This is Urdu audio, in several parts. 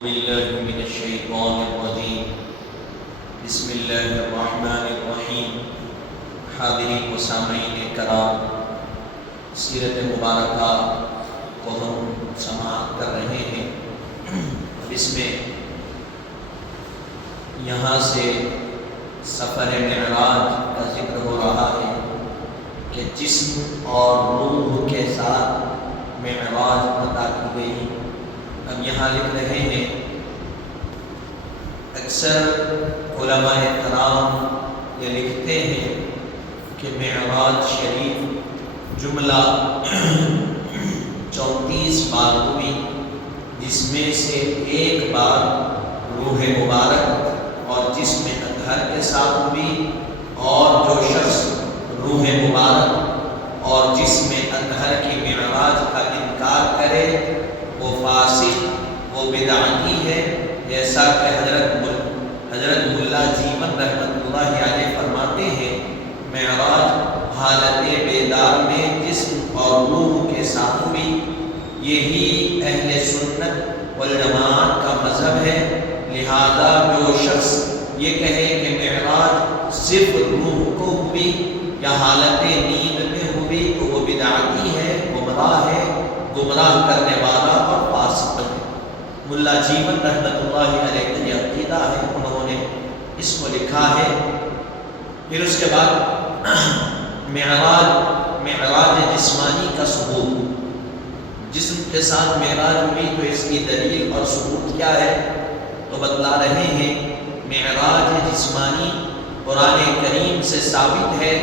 بالله من الشیطان الرجیم بسم اللہ الرحمن الرحیم۔ حاضرین و سامعین کرام، سیرت مبارکہ کو ہم سماعت کر رہے ہیں۔ اب اس میں یہاں سے سفر معراج کا ذکر ہو رہا ہے کہ جسم اور روح کے ساتھ معراج عطا کی گئی۔ اب یہاں لکھ رہے ہیں، اکثر علماء کرام یہ لکھتے ہیں کہ معراج شریف جملہ 34 بار ہوئی، جس میں سے ایک بار روح مبارک اور جسم اطہر کے ساتھ ہوئی، اور جو شخص روح مبارک اور جسم اطہر کی معراج کا انکار کرے وہ فاسق، وہ بدعتی ہے، جیسا کہ حضرت ملا جیون رحمۃ اللہ علیہ فرماتے ہیں، معراج حالت بیدار میں جسم اور روح کے ساتھ ہوئی۔ یہی اہل سنت والجماعت کا مذہب ہے، لہذا جو شخص یہ کہے کہ معراج صرف روح کو ہوئی یا حالت نیند میں ہوئی تو وہ بدعتی ہے، گمراہ ہے، گمراہ کرنے والا اور فاسق ہے۔ ملا جیون رحمۃ اللہ علیہ کا یہ عقیدہ ہے، انہوں نے اس کو لکھا ہے۔ پھر اس کے بعد معراج جسمانی کا ثبوت، جسم کے ساتھ معراج ہوئی تو اس کی دلیل اور ثبوت کیا ہے تو بتلا رہے ہیں۔ معراج جسمانی قرآن کریم سے ثابت ہے،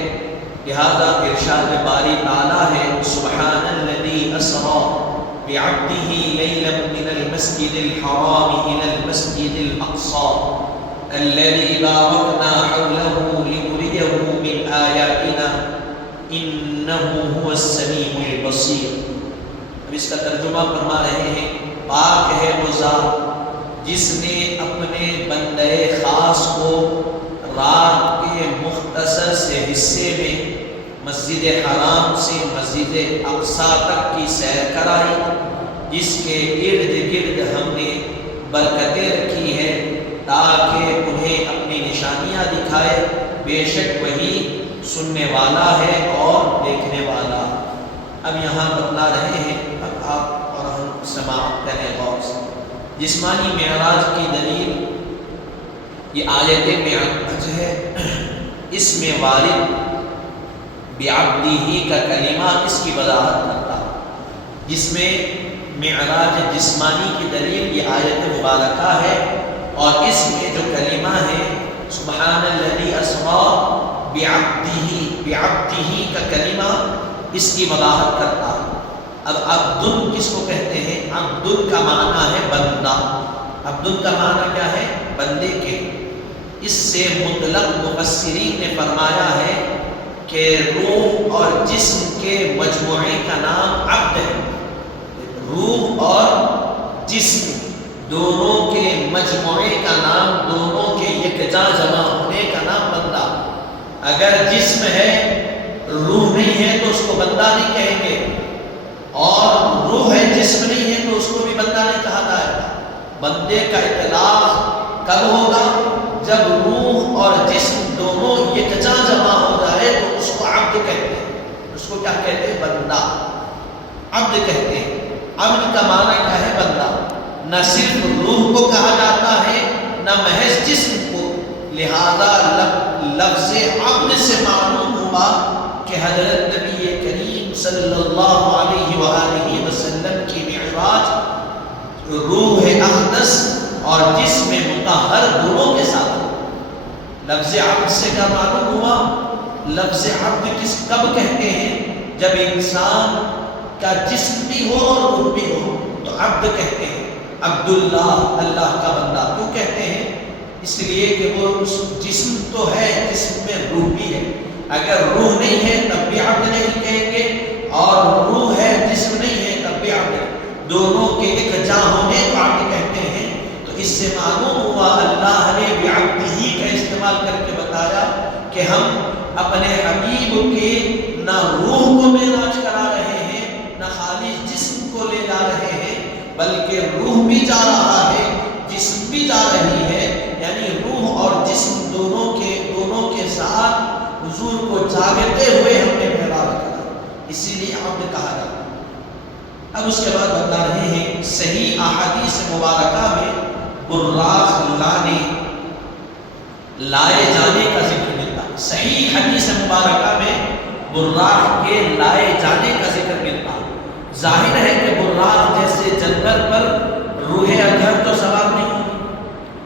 لہذا ارشاد باری تعالیٰ ہے، سبحان الذی اسری بعبدہ لیلا من المسجد الحرام الى المسجد الاقصى الذی بارکنا حولہ لنریہ من آیاتنا انہ هو السمیع البصیر۔ اب اس کا ترجمہ فرما رہے ہیں، پاک ہے وہ ذات جس نے اپنے بندے خاص کو رات کے مختصر سے حصے میں مسجد حرام سے مسجد اقصیٰ تک کی سیر کرائی، جس کے ارد گرد ہم نے برکتیں رکھی ہیں تاکہ انہیں اپنی نشانیاں دکھائے، بے شک وہی سننے والا ہے اور دیکھنے والا۔ اب یہاں بتلا رہے ہیں، اب آپ اور ہم سماعت کریں غور سے۔ جسمانی معراج کی دلیل یہ آیت معراج ہے، اس میں وارد بعبدہ کا کلمہ اس کی وضاحت کرتا ہے۔ جس میں معراج جسمانی کی دلیل یہ آیت مبارکہ ہے، اور اس میں جو کلمہ ہے سبحان الذی اسری بعبدہ کا کلمہ اس کی وضاحت کرتا ہے۔ اب عبدن کس کو کہتے ہیں؟ عبدن کا معنی ہے بندہ۔ عبدن کا معنی کیا ہے؟ بندے کے۔ اس سے مطلق مفسرین نے فرمایا ہے کہ روح اور جسم کے مجموعے کا نام عبد ہے۔ روح اور جسم دونوں کے مجموعے کا نام، دونوں کے یکجا جمع ہونے کا نام بندہ۔ اگر جسم ہے روح نہیں ہے تو اس کو بندہ نہیں کہیں گے، اور روح ہے جسم نہیں ہے تو اس کو بھی بندہ نہیں کہا جائے گا۔ بندے کا اطلاق کب ہوگا؟ جب روح اور جسم دونوں یکجا جمع ہو جائے تو اس کو عبد کہتے ہیں۔ اس کو کیا کہتے ہیں؟ بندہ، عبد کہتے ہیں۔ عبد کا معنی کیا ہے؟ بندہ۔ نہ صرف روح کو کہا جاتا ہے نہ محض جسم کو، لہذا لفظ عبد سے معلوم ہوا کہ حضرت نبی کریم صلی اللہ علیہ وآلہ وسلم کی معراج روح اقدس اور جسم مطہر دونوں کے ساتھ۔ لفظ عبد سے کیا معلوم ہوا؟ لفظ عبد کب کہتے ہیں؟ جب انسان کا جسم بھی ہو اور روح بھی ہو تو عبد کہتے ہیں۔ عبداللہ، اللہ کا بندہ کیوں کہتے ہیں؟ اس لیے کہ وہ جسم تو ہے، جسم میں روح بھی ہے۔ اگر روح نہیں ہے تب بھی عبد نہیں کہیں گے، اور روح ہے جسم نہیں ہے تب بھی عبد، دونوں کے یکجا ہونے کو عبد کہتے ہیں۔ تو اس سے معلوم ہوا اللہ نے بعبدہ کا استعمال کر کے بتایا کہ ہم اپنے حبیب کے نہ روح کو معراج کرا رہے ہیں، نہ خالی جسم کو لے جا رہے ہیں، بلکہ روح بھی جا رہا ہے تشریف جا رہی ہے، یعنی روح اور جسم دونوں کے ساتھ حضور کو جاگتے ہوئے ہم نے معراج کرا، اسی لیے عبد کہا جاتا ہے۔ اب اس کے بعد بتا رہے ہیں صحیح احادیث مبارکہ میں براق لائے جانے کا ذکر ملتا ہے۔ صحیح حدیث مبارکہ میں براق کے لائے جانے کا ذکر ملتا ہے۔ ظاہر ہے کہ براق جیسے جانور پر روح اطہر تو سوار نہیں ہوگی،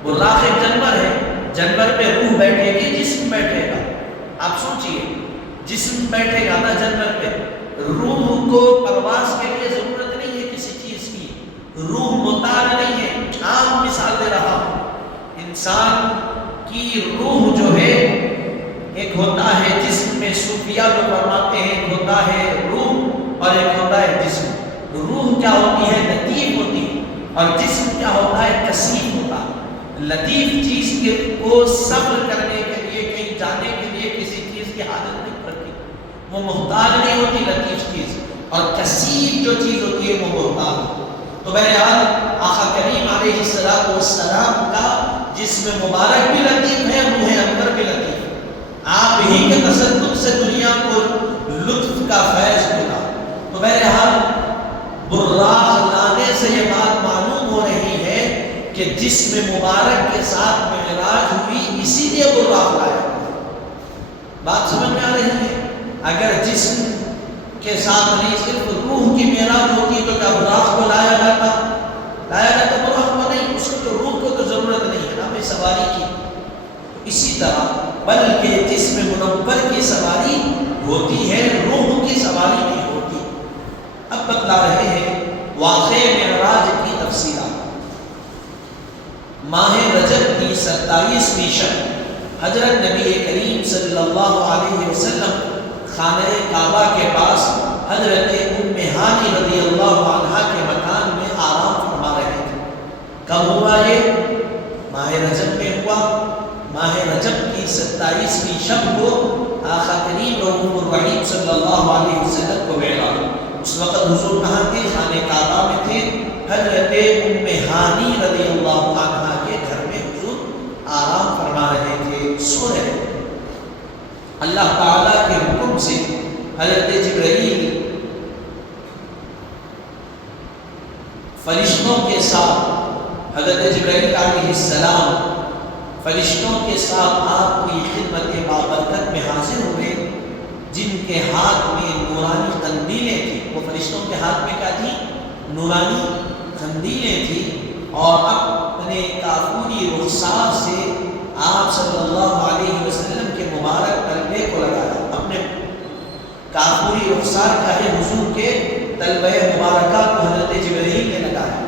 براق ایک جانور ہے، جانور پہ روح بیٹھے گی، جسم بیٹھے گا۔ آپ سوچئے جسم بیٹھے گا نا جانور پہ، روح کو پرواز کے لیے ضرورت نہیں ہے کسی چیز کی، روح محتاج نہیں ہے۔ عام مثال دے رہا ہوں، انسان کی روح جو ہے ایک ہوتا ہے جسم میں، صوفیہ جو فرماتے ہیں ایک ہوتا ہے روح اور ایک ہوتا ہے جسم۔ روح کیا ہوتی ہے؟ لطیف ہوتی ہے، اور جسم کیا ہوتا ہے؟ کثیف ہوتا ہے۔ لطیف چیز کو صبر کرنے کے لیے، کہیں جانے کے لیے کسی چیز کی حاجت نہیں پڑتی، وہ محتاج نہیں ہوتی لطیف چیز، اور کثیف جو چیز ہوتی ہے وہ محتاج ہوتی ہے۔ تو بہرحال آقا کریم علیہ السلام کا جسم مبارک بھی لطیف ہے، روح اندر بھی لطیف ہے۔ آپ ہی کے تصدق سے دنیا کو لطف کا فیض ملا۔ تو بہرحال براق لانے سے یہ بات معلوم ہو رہی ہے کہ جسم مبارک کے ساتھ معراج ہوئی، اسی لیے براق لایا۔ بات سمجھ میں آ رہی ہے؟ اگر جسم کے ساتھ نہیں صرف روح کی معراج ہوتی تو کیا براق کو لایا جاتا براق کو نہیں، اس کو تو روح کو تو ضرورت نہیں ہے نا بھائی سواری کی۔ اسی طرح بلکہ جسم منور کی سواری ہوتی ہے، روح کی سواری نہیں ہوتی۔ اب بتلا رہے ہیں واقع معراج کی تفصیلات۔ ماہ رجب کی 27ویں شب حضرت نبی کریم صلی اللہ علیہ وسلم خانہ کعبہ کے پاس حضرت ام ہانی رضی اللہ عنہا کے مکان میں آرام فرما رہے تھے۔ کب ہوا یہ؟ ماہ رجب میں ہوا۔ ماہ رجب کی 27ویں شب کو آقا کریم رؤوف الرحیم صلی اللہ علیہ وسلم کو معراج۔ اس وقت حضور کہاں تھے؟ خانہ کعبہ میں تھے۔ حضرت ام ہانی رضی اللہ عنہا کے گھر میں حضور آرام فرما رہے تھے، سو رہے تھے۔ اللہ تعالیٰ کے حکم سے حضرت جبرائیل فرشتوں کے ساتھ، حضرت جبرائیل علیہ السلام فرشتوں کے ساتھ آپ کی خدمت بابرکت میں حاضر ہوئے، جن کے ہاتھ میں نورانی قندیلیں تھیں۔ وہ فرشتوں کے ہاتھ میں کیا تھی؟ نورانی قندیلیں تھیں، اور اپنے کافوری رخسار سے آپ صلی اللہ علیہ وسلم کے مبارک تلبے کو لگایا۔ اپنے کافوری رخسار کا ہے حضور کے تلبہ مبارکہ کو حضرت جبرائیل نے لگایا۔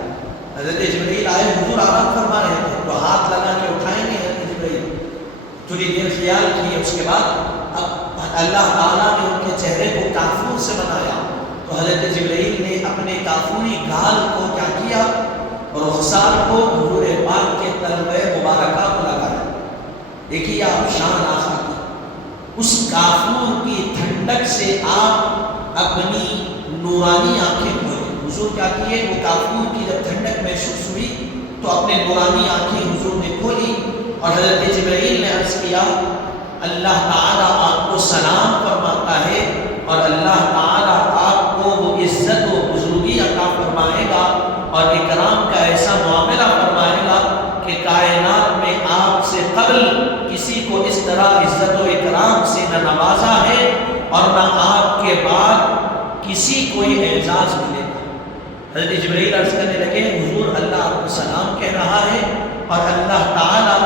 حضرت جبرائیل آئے، حضور آرام فرما رہے تھے، تو ہاتھ لگا کے اٹھائیں گے حضرت جبرائیل؟ تھوڑی دیر خیال کی، اس کے بعد اب اللہ تعالیٰ نے ان کے چہرے کو کافور سے بنایا، تو حضرت جبرائیل نے اپنے کافوری گال کو کیا کیا؟ رخسار کو حضور پاک کے تلبہ مبارکہ کو لگایا۔ دیکھیے آپ شان آقا کی، اس کافور کی ٹھنڈک سے آپ اپنی نورانی آنکھیں کھولیں۔ حضور کیا کیے؟ وہ کافور کی جب ٹھنڈک محسوس ہوئی تو اپنے نورانی آنکھیں حضور نے کھولی، اور حضرت جبرائیل نے عرض کیا اللہ تعالیٰ آپ کو سلام فرماتا ہے، اور اللہ تعالیٰ آپ کو وہ عزت و بزرگی عطا فرمائے گا اور اکرام کا ایسا معاملہ فرمائے گا کہ کائنات میں آپ سے قبل کسی کو اس طرح عزت و اکرام سے نہ نوازا ہے، اور نہ آپ کے بعد کسی کو یہ اعزاز ملے گا۔ حضرت جبرائیل عرض کرنے لگے حضور اللہ آپ کو سلام کہہ رہا ہے، اور اللہ تعالیٰ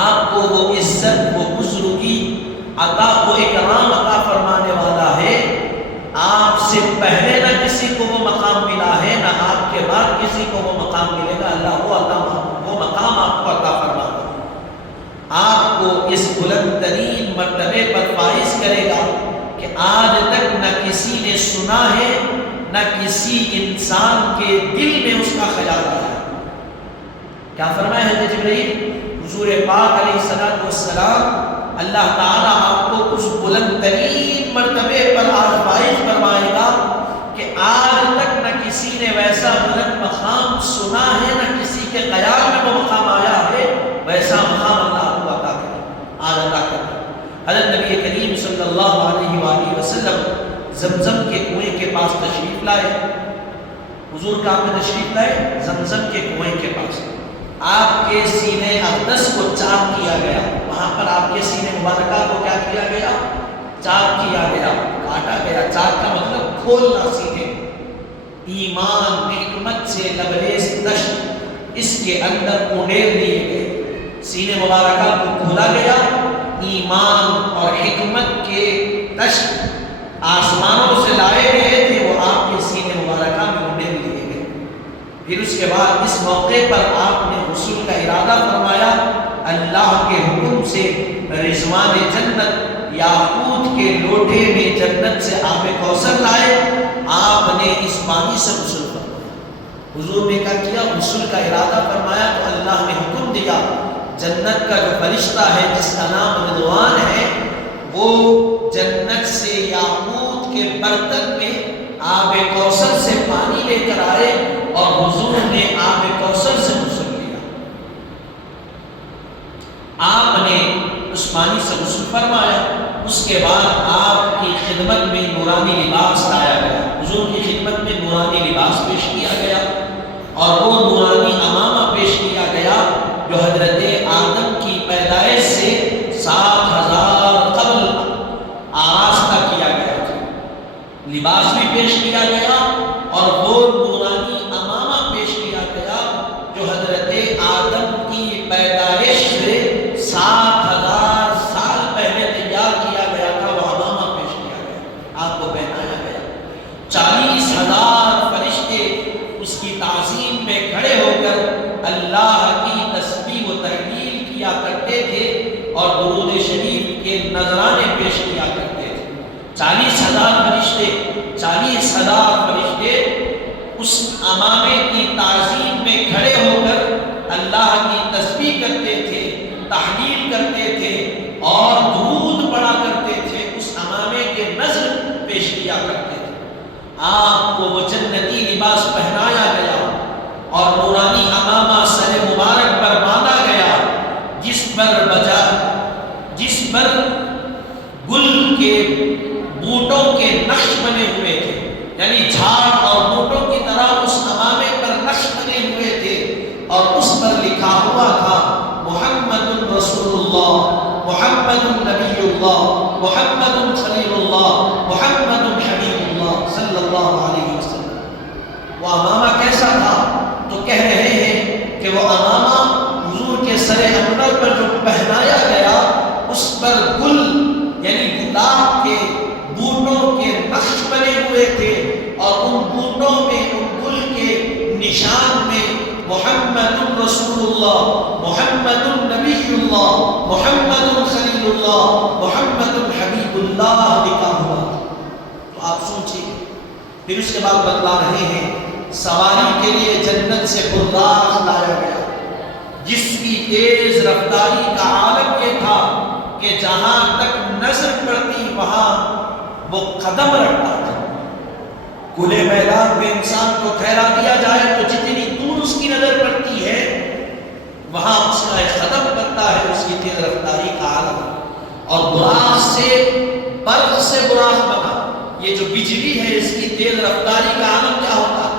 آپ کو وہ عزت، وہ بزرگی عطا، وہ اکرام عطا فرمانے والا ہے۔ آپ سے پہلے نہ کسی کو وہ مقام ملا ہے، نہ آپ کے بعد کسی کو وہ مقام ملے گا۔ اللہ وہ مقام آپ کو عطا فرما دے، آپ کو اس بلند ترین مرتبے پر فائز کرے گا کہ آج تک نہ کسی نے سنا ہے، نہ کسی انسان کے دل میں اس کا خیال آیا۔ کیا فرمایا حضرت جبرائیل؟ حضور پاک علیہ السلام اللہ تعالیٰ آپ کو اس بلند ترین مرتبے پر آج فائز فرمائے گا کہ آج تک نہ کسی نے ویسا بلند مقام سنا ہے، نہ کسی کے خیال میں حضرت نبی کریم صلی اللہ علیہ وآلہ وسلم زمزم کے کنویں کے پاس تشریف لائے. حضور کہاں پہ تشریف لائے؟ زمزم کے کنویں کے پاس. آپ کے سینے اقدس کو چاک کیا گیا. وہاں پر آپ کے سینے مبارکہ کو کیا کیا گیا؟ چاک کیا گیا، کاٹا گیا. چاک کا مطلب کھولنا سینے. ایمان حکمت سے لبریز دشت اس کے اندر اونڈیل دیے گئے. سینے مبارکہ کو کھولا گیا. ایمان اور حکمت کے دشت آسمانوں سے لائے گئے تھے، وہ آپ کے سینے مبارکہ میں اونڈیل دیے گئے. پھر اس کے بعد اس موقع پر آپ نے غسل کا ارادہ فرمایا. اللہ کے حکم سے رضوان جنت یاقوت کے لوٹے میں جنت سے آب کوثر لائے. آپ نے اس پانی سے غسل فرمایا. حضور نے کیا کیا؟ غسل کا ارادہ فرمایا تو اللہ نے حکم دیا جنت کا جو فرشتہ ہے جس کا نام رضوان ہے، وہ جنت سے یاقوت کے برتن میں آب کوثر سے پانی لے کر آئے اور حضور نے آب کوثر سے غسل لیا. آپ نے اس پانی سے غسل فرمایا. اس کے بعد آپ کی خدمت میں نورانی لباس لایا گیا. حضور کی خدمت میں نورانی لباس پیش کیا گیا اور وہ نورانی امامہ پیش کیا گیا جو حضرت آدم کی پیدائش سے 7000 قبل آراستہ کیا گیا تھا. لباس بھی پیش کیا گیا اور وہ نورانی امامہ پیش کیا گیا جو حضرت آدم کی پیدائش سے 7000 سال پہلے تیار کیا گیا تھا. وہ امامہ پیش کیا گیا، آپ کو پہنایا گیا. 40,000 فرشتے اس کی تعظیم میں کھڑے ہو کر اللہ کی تسبیح و تحلیل کیا کرتے تھے اور درود شریف کے نذرانے پیش کیا کرتے تھے. 40,000 فرشتے 40,000 فرشتے اس امامے کی تعظیم میں کھڑے ہو کر اللہ کی تسبیح کرتے تھے، تحلیل کرتے تھے اور درود پڑھا کرتے تھے. اس امامے کے نذر پیش کیا کرتے تھے. آپ کو وہ جنتی لباس پہنایا گیا اور نورانی امامہ سر مبارک پر باندھا گیا جس پر گل کے بوٹوں کے نقش بنے ہوئے تھے، یعنی جھاڑ اور بوٹوں کی طرح اس امامے پر نقش بنے ہوئے تھے اور اس پر لکھا ہوا تھا محمد رسول اللہ، محمد نبی اللہ، محمد خلیل اللہ، محمد حبیب اللہ صلی اللہ علیہ وسلم. وہ امامہ کیسا تھا؟ تو کہہ رہے ہیں کہ وہ امامہ حضور کے سر انور پر جو پہنایا گیا اس پر گل یعنی گلاب کے بوٹوں کے نقش بنے ہوئے تھے اور ان بوٹوں میں ان گل کے نشان میں محمد رسول اللہ، محمد نبی اللہ، محمد خلیل اللہ، محمد حبیب اللہ لکھا ہوا. تو آپ سوچئے. پھر اس کے بعد بتلا رہے ہیں سواری کے لیے جنت سے براق لایا گیا جس کی تیز رفتاری کا عالم یہ تھا کہ جہاں تک نظر پڑتی وہاں وہ قدم رکھتا تھا. کھلے میدان میں انسان کو ٹھہرا دیا جائے تو جتنی دور اس کی نظر پڑتی ہے وہاں اس کا ایک قدم کرتا ہے. اس کی تیز رفتاری کا عالم اور براق سے برق سے براق بنا. یہ جو بجلی ہے اس کی تیز رفتاری کا عالم کیا ہوتا؟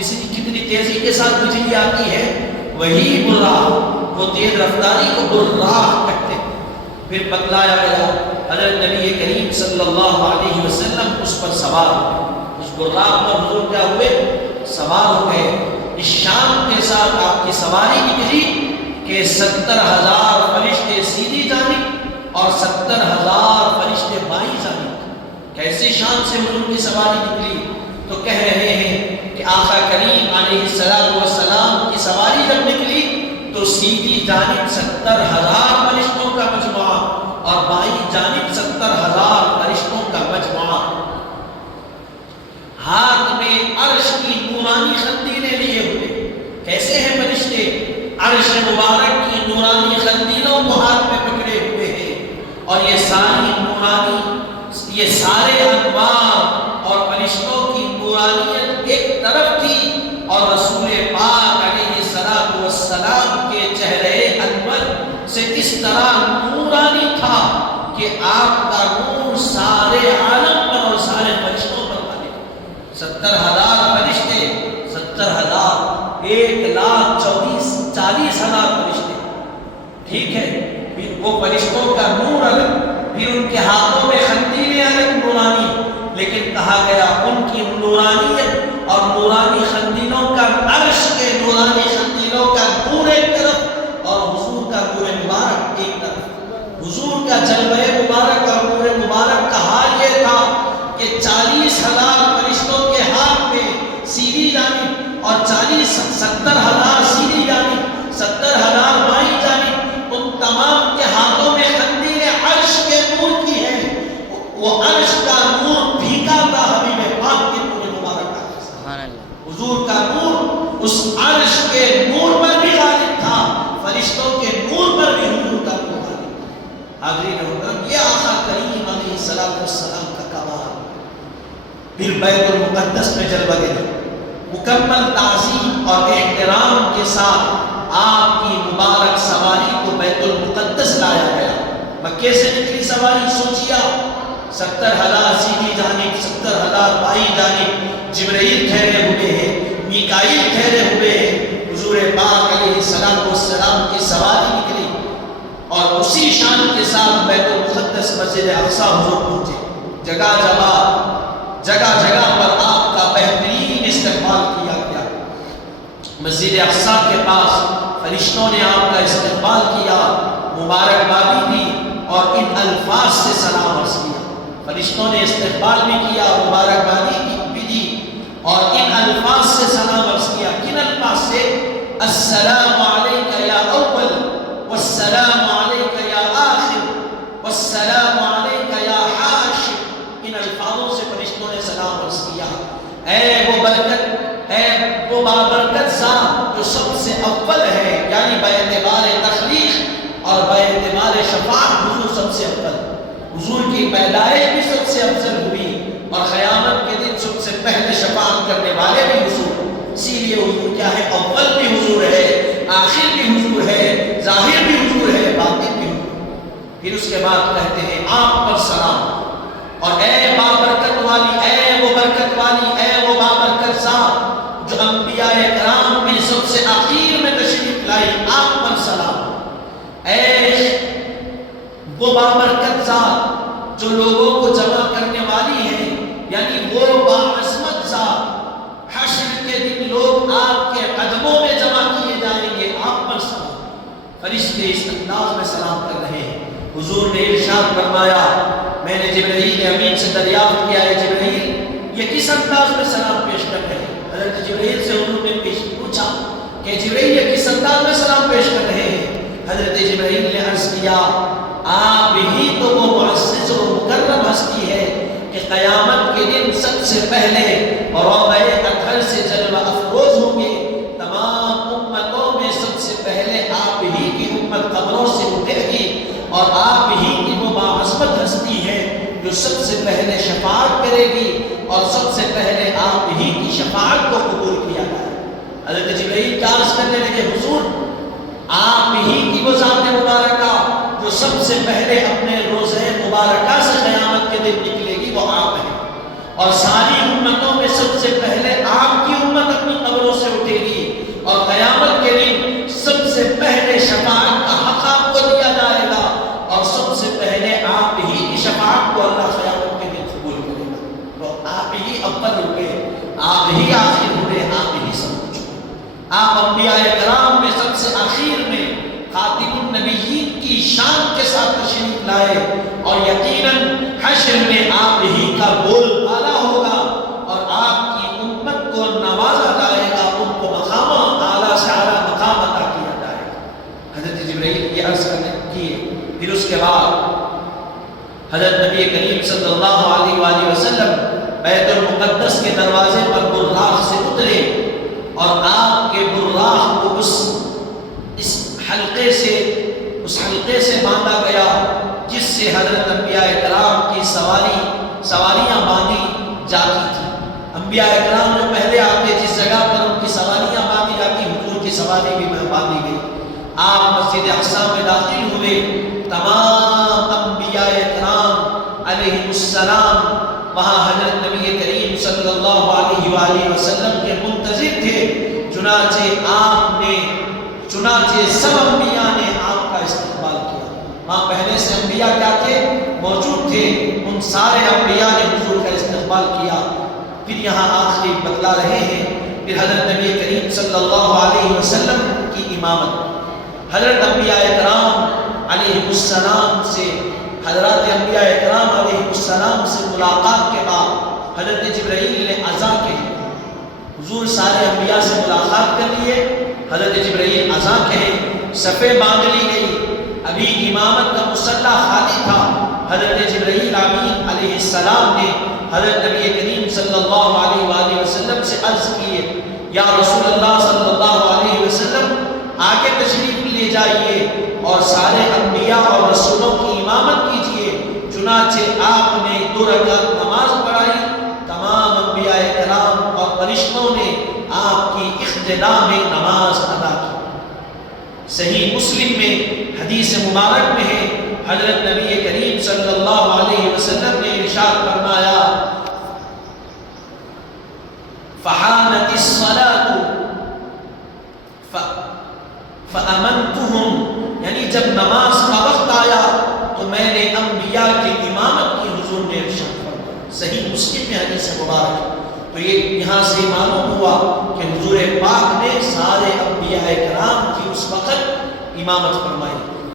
کتنی تیزی کے ساتھ بجلی آتی ہے وہی براق، وہ تیز رفتاری کو براق کہتے ہیں. پھر بتلایا گیا حضرت نبی کریم صلی اللہ علیہ وسلم اس پر سوار ہوئے. اس براق پر حضور کیا ہوئے؟ سوار ہوئے. اس شان کے ساتھ آپ کی سواری نکلی کہ 70,000 فرشتے سیدھی جانب اور 70,000 فرشتے بائیں جانب. کیسی شان سے حضور کی سواری نکلی؟ تو کہہ رہے ہیں کہ آقا کریم علیہ السلام کی سواری جب نکلی تو سیدھی جانب 70,000 فرشتوں کا مجموعہ اور بائیں جانب 70,000 فرشتوں کا مجموعہ. ہاتھ میں عرش کی نورانی خندیلیں لیے ہوئے. کیسے ہیں فرشتے؟ عرش مبارک کی نورانی خندیلوں کو ہاتھ میں پکڑے ہوئے ہیں اور یہ سارے انوار اور فرشتوں کی نورانیت ایک طرف تھی اور رسول پاک علیہ السلام کے چہرے انور سے اس طرح نورانی تھا کہ آپ کا نور سارے عالم پر اور سارے فرشتوں پر والے 70,000 فرشتے 70,000 1,40,000 فرشتے، ٹھیک ہے، پھر وہ فرشتوں کا نور الگ، پھر ان کے ہاتھوں میں خندیلیں الگ نورانی، لیکن کہا گیا ان کی نورانیت اور نورانی خندیلوں کا عرش کے نورانی خندیلوں کا نور ایک طرف اور حضور کا نور مبارک ایک طرف۔ حضور کا جلوہ مبارک اور نور مبارک کا حال یہ تھا کہ 40,000 فرشتوں کے ہاتھ میں سیدھی جانب اور 70,000 سیدھی جانب 70,000 بائیں جانب، ان تمام کے ہاتھوں میں خندیل عرش کے نور کی ہے۔ وہ عرش کا نور پھیکا تھا حبیب پاک کے نور مبارک کا، سبحان اللہ، حضور کا نور اس عرش کے نور پر بھی غالب تھا، فرشتوں کے نور پر بھی حضور کا نور غالب تھا۔ حاضرین محترم، یہ آقا کریم علیہ السلام کا کمال۔ پھر بیت المقدس میں جلوہ گری، مکمل تعظیم اور احترام کے ساتھ آپ کی مبارک سواری کو بیت المقدس لایا گیا۔ مکے سے نکلی سواری، سوچیا 70,000 سیدھی جانب 70,000 بائیں جانب، جبرائیل ٹھہرے ہوئے ہیں، میکائیل ٹھہرے ہوئے ہیں، حضور پاک علیہ السلام کی سواری نکلی اور اسی شان کے ساتھ بیت المقدس مسجد اقصی حضور پہنچے۔ جگہ جگہ پر آپ کا بہترین استقبال کیا گیا۔ مسجد اقصی کے پاس فرشتوں نے آپ کا استقبال کیا، مبارکبادی دی اور ان الفاظ سے سلام عرض کیا۔ فرشتوں نے استقبال بھی کیا، مبارکبادی بھی دی اور ان الفاظ سے سلام عرض کیا۔ کن الفاظ سے؟ السلام علیک یا اول والسلام علیک یا آخر والسلام علیک یا حاشر۔ ان الفاظوں سے فرشتوں نے سلام عرض کیا۔ اے وہ برکت، اے وہ بابرکت ذات جو سب سے اول ہے، یعنی باعتبار تخلیق اور باعتبار شفاعت حضور سب سے اول، حضور کی پیدائش بھی سب سے افضل ہوئی اور قیامت کے دن سب سے پہلے شفاعت کرنے والے بھی حضور۔ اسی لیے حضور کیا ہے؟ اول بھی حضور ہے، آخر بھی حضور ہے، ظاہر بھی حضور ہے، باطن بھی حضور۔ پھر اس کے بعد کہتے ہیں آپ پر سلام، اور اے بابرکت والی، اے وہ برکت والی، اے وہ بابرکت ذات جو انبیاء کرام میں سب سے آخر میں تشریف لائی، آپ پر سلام۔ اے وہ بابرکت ذات جو لوگوں کو جمع کرنے والی ہے، یعنی وہ باعظمت ذات، حشر کے دن لوگ آپ کے قدموں میں جمع کیے جائیں گے، آپ پر سلام۔ فرشتے اس انداز میں سلام کر رہے ہیں۔ حضور نے ارشاد فرمایا، میں نے جبرائیل امین سے دریافت کیا ہے، جبرائیل یہ کس انداز میں سلام پیش کر رہے ہیں؟ حضرت جبرائیل سے حضور نے پوچھا کہ جبرائیل یہ کس انداز میں سلام پیش کر رہے ہیں؟ حضرت جبرائیل نے عرض کیا، آپ ہی تو وہ معزز و مکرم ہستی ہے کہ قیامت کے دن سب سے پہلے روضہ اطہر سے جلوہ افروز ہوں گے، تمام امتوں میں سب سے پہلے آپ ہی کی امت قبروں سے اٹھے گی اور آپ ہی کی وہ باعظمت ہستی ہے جو سب سے پہلے شفاعت کرے گی اور سب سے پہلے آپ ہی کی شفاعت کو قبول کیا جائے۔ حضرت جبرائیل کیا عرض کرنے لگے، حضور آپ ہی کی وہ ذات مبارکہ جو سب سے پہلے اپنے روزہ مبارکہ سے قیامت کے دن نکلے گی، وہ آپ ہیں، اور ساری امتوں میں سب سے پہلے آپ کی امت اپنی قبروں سے اٹھے گی اور قیامت کے دن سب سے پہلے شفاعت کا حق آپ کو دیا جائے گا اور سب سے پہلے آپ ہی کی شفاعت کو اللہ قیامت کے دن قبول کرے گا۔ تو آپ ہی اول ہوئے، آپ ہی آخر ہوئے، آپ ہی سب کچھ ہوئے۔ آپ انبیاء کرام میں سب سے آخر میں خاتم النبیین کی شان کے ساتھ تشریف لائے اور یقیناً حشر میں آپ ہی کا بول بالا ہوگا اور آپ کی امت کو نوازا جائے گا، ان کو مقام اعلیٰ سے اعلیٰ مقام عطا کیا جائے گا۔ حضرت جبرائیل یہ عرض کرنے کیے، پھر اس کے بعد حضرت نبی کریم صلی اللہ علیہ وآلہ وسلم بیت المقدس کے دروازے پر براق سے اترے اور آپ کے براق کو اس حلقے سے باندھا گیا جس سے حضرت انبیاء کرام کی سواریاں باندھی جاتی تھی۔ انبیاء کرام جو پہلے آتے جس جگہ پر ان کی سواریاں باندھی جاتی، حضور کی سواری بھی باندھی گئی۔ آپ مسجد اقصی میں داخل ہوئے، تمام انبیاء علیہ السلام وہاں حضرت نبی کریم صلی اللہ علیہ وآلہ وسلم کے منتظر تھے، چنانچہ سب انبیاء نے آپ کا استقبال کیا۔ وہاں پہلے سے انبیاء کیا تھے؟ موجود تھے، ان سارے انبیاء نے حضور کا استقبال کیا۔ پھر یہاں آخری بتلا رہے ہیں، پھر حضرت نبی کریم صلی اللہ علیہ وسلم کی امامت، حضرت انبیاء کرام علیہ السلام سے، حضرات انبیاء کرام علیہ السلام سے ملاقات کے بعد حضرت جبرائیل نے عزا کے لیے، حضور سارے انبیاء سے ملاقات کر لیے، حضرت جبرائیل عزا کہے، صفیں باندھ لی گئی، ابھی امامت کا مصلی خالی تھا۔ حضرت جبرائیل امین علیہ السلام نے حضرت نبی کریم صلی اللہ علیہ وآلہ وسلم سے عرض کیے، یا رسول اللہ صلی اللہ علیہ وسلم آگے تشریف لے جائیے اور سارے انبیاء اور رسولوں کی امامت کیجیے۔ چنانچہ آپ نے 2 رکعت نماز پڑھائی، تمام انبیاء کرام اور فرشتوں نے آپ کی اقتداء میں نماز ادا کی۔ صحیح مسلم میں حدیث مبارک میں ہے، حضرت نبی کریم صلی اللہ علیہ وسلم نے ارشاد فرمایا، فحانت الصلاة فأمنتهم، یعنی جب نماز کا وقت آیا تو میں نے انبیاء کی امامت کی، حضور نے ارشاد فرمایا۔ صحیح مسلم میں حدیث مبارک۔ تو یہ یہاں سے معلوم ہوا کہ حضور پاک نے سارے انبیاء کرام کی اس وقت امامت فرمائی۔